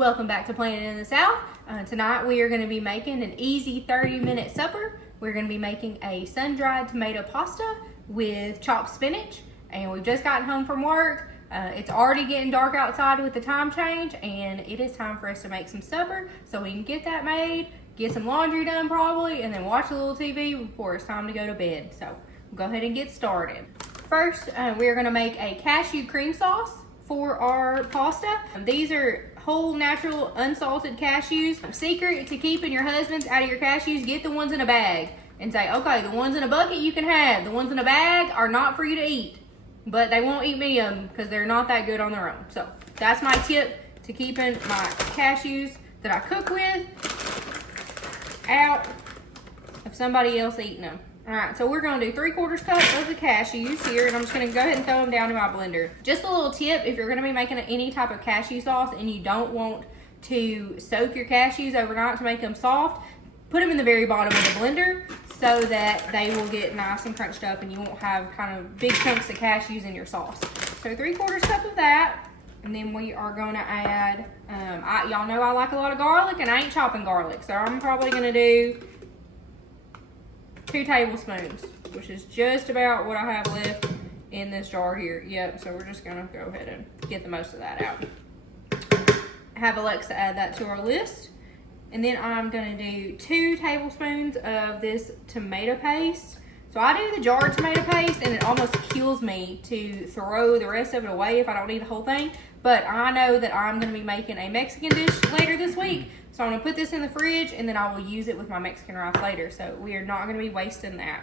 Welcome back to Planet in the South. Tonight we are going to be making an easy 30-minute supper. We're going to be making a sun-dried tomato pasta with chopped spinach, and we've just gotten home from work. It's already getting dark outside with the time change, and it is time for us to make some supper so we can get that made, get some laundry done probably, and then watch a little TV before it's time to go to bed. So we'll go ahead and get started. First, we're going to make a cashew cream sauce for our pasta. These are whole, natural, unsalted cashews. Secret to keeping your husbands out of your cashews: get the ones in a bag and say, okay, the ones in a bucket you can have. The ones in a bag are not for you to eat, but they won't eat me them because they're not that good on their own. So that's my tip to keeping my cashews that I cook with out of somebody else eating them. All right, so we're gonna do 3/4 cup of the cashews here, and I'm just gonna go ahead and throw them down in my blender. Just a little tip: if you're gonna be making any type of cashew sauce and you don't want to soak your cashews overnight to make them soft, put them in the very bottom of the blender so that they will get nice and crunched up and you won't have kind of big chunks of cashews in your sauce. So 3/4 cup of that, and then we are gonna add, y'all know I like a lot of garlic, and I ain't chopping garlic, so I'm probably gonna do 2 tablespoons, which is just about what I have left in this jar here. Yep, so we're just gonna go ahead and get the most of that out. Have Alexa add that to our list. And then I'm gonna do 2 tablespoons of this tomato paste. So I do the jarred tomato paste, and it almost kills me to throw the rest of it away if I don't need the whole thing. But I know that I'm gonna be making a Mexican dish later this week, so I'm gonna put this in the fridge and then I will use it with my Mexican rice later. So we are not gonna be wasting that.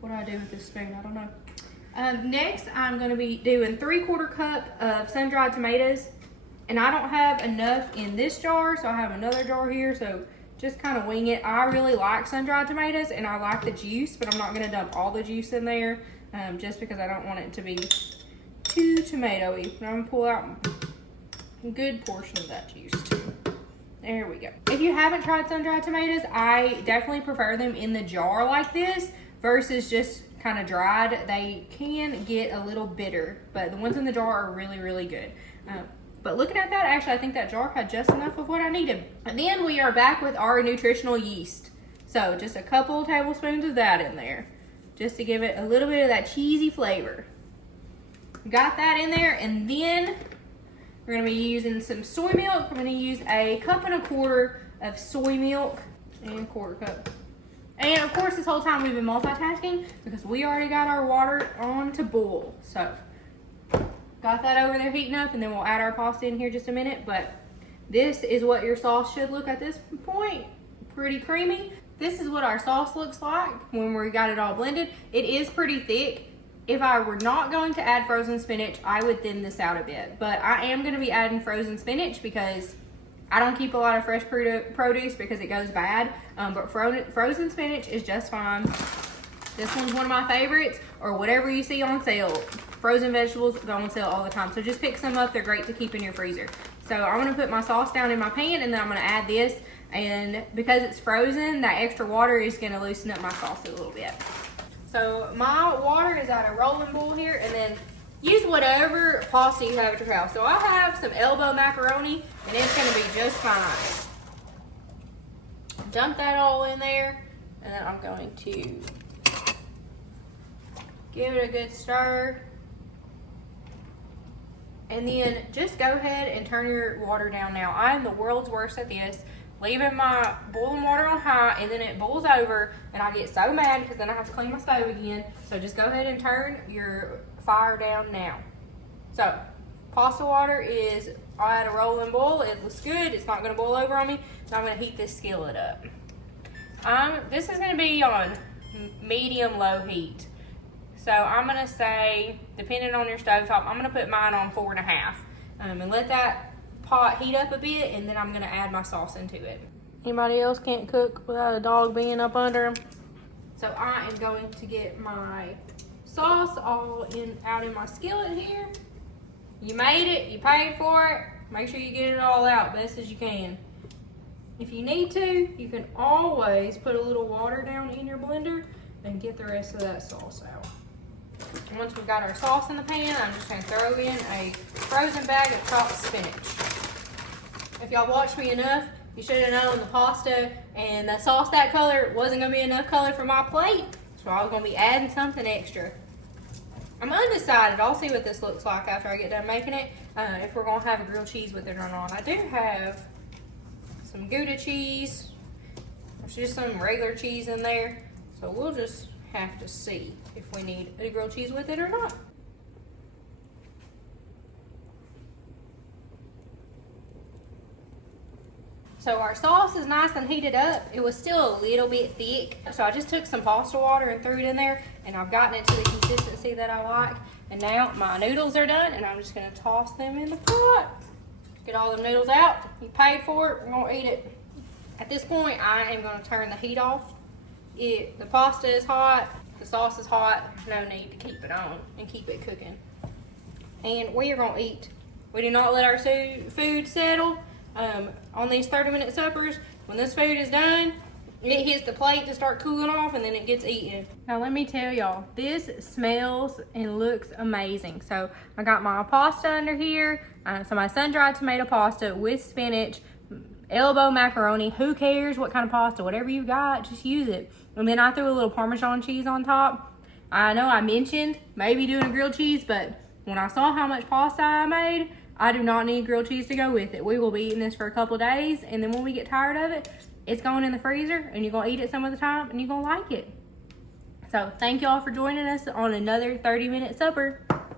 What do I do with this spoon? I don't know. Next, I'm gonna be doing 3/4 cup of sun-dried tomatoes. And I don't have enough in this jar, so I have another jar here, so just kind of wing it. I really like sun-dried tomatoes, and I like the juice, but I'm not gonna dump all the juice in there, just because I don't want it to be too tomatoey. I'm gonna pull out a good portion of that juice too. There we go. If you haven't tried sun-dried tomatoes, I definitely prefer them in the jar like this versus just kind of dried. They can get a little bitter, but the ones in the jar are really, really good. But looking at that, actually, I think that jar had just enough of what I needed. And then we are back with our nutritional yeast. So just a couple tablespoons of that in there, just to give it a little bit of that cheesy flavor. Got that in there, and then we're gonna be using some soy milk. I'm gonna use 1.25 cups of soy milk and 1/4 cup. And of course, this whole time we've been multitasking because we already got our water on to boil. So got that over there heating up, and then we'll add our pasta in here just a minute. But this is what your sauce should look at this point. Pretty creamy. This is what our sauce looks like when we got it all blended. It is pretty thick. If I were not going to add frozen spinach, I would thin this out a bit. But I am going to be adding frozen spinach because I don't keep a lot of fresh produce because it goes bad. But frozen spinach is just fine. This one's one of my favorites, or whatever you see on sale. Frozen vegetables go on sale all the time, so just pick some up. They're great to keep in your freezer. So I'm gonna put my sauce down in my pan, and then I'm gonna add this, and because it's frozen, that extra water is gonna loosen up my sauce a little bit. So my water is at a rolling boil here, and then use whatever pasta you have at your house. So I have some elbow macaroni, and it's gonna be just fine. Dump that all in there, and then I'm going to give it a good stir. And then just go ahead and turn your water down now. I'm the world's worst at this. Leaving my boiling water on high, and then it boils over, and I get so mad because then I have to clean my stove again. So just go ahead and turn your fire down now. So pasta water is at a rolling boil. It looks good. It's not going to boil over on me. So I'm going to heat this skillet up. This is going to be on medium-low heat. So I'm gonna say, depending on your stovetop, I'm gonna put mine on 4.5, and let that pot heat up a bit, and then I'm gonna add my sauce into it. Anybody else can't cook without a dog being up under them? So I am going to get my sauce all out in my skillet here. You made it, you paid for it. Make sure you get it all out best as you can. If you need to, you can always put a little water down in your blender and get the rest of that sauce out. And once we've got our sauce in the pan, I'm just going to throw in a frozen bag of chopped spinach. If y'all watched me enough, you should have known the pasta and the sauce that color wasn't gonna be enough color for my plate. So I was gonna be adding something extra. I'm undecided. I'll see what this looks like after I get done making it. If we're gonna have a grilled cheese with it or not. I do have some Gouda cheese. There's just some regular cheese in there. So we'll just have to see if we need a grilled cheese with it or not. So our sauce is nice and heated up. It was still a little bit thick. So I just took some pasta water and threw it in there, and I've gotten it to the consistency that I like. And now my noodles are done, and I'm just gonna toss them in the pot. Get all the noodles out. You paid for it, we're gonna eat it. At this point, I am gonna turn the heat off. The pasta is hot, the sauce is hot, no need to keep it on and keep it cooking. And we are gonna eat. We do not let our food settle. On these 30-minute suppers, when this food is done, it hits the plate to start cooling off, and then it gets eaten. Now let me tell y'all, this smells and looks amazing. So I got my pasta under here. So my sun-dried tomato pasta with spinach, elbow macaroni. Who cares what kind of pasta? Whatever you got, just use it. And then I threw a little Parmesan cheese on top. I know I mentioned maybe doing a grilled cheese, but when I saw how much pasta I made, I do not need grilled cheese to go with it. We will be eating this for a couple days, and then when we get tired of it, it's going in the freezer, and you're gonna eat it some of the time, and you're gonna like it. So thank y'all for joining us on another 30-minute supper.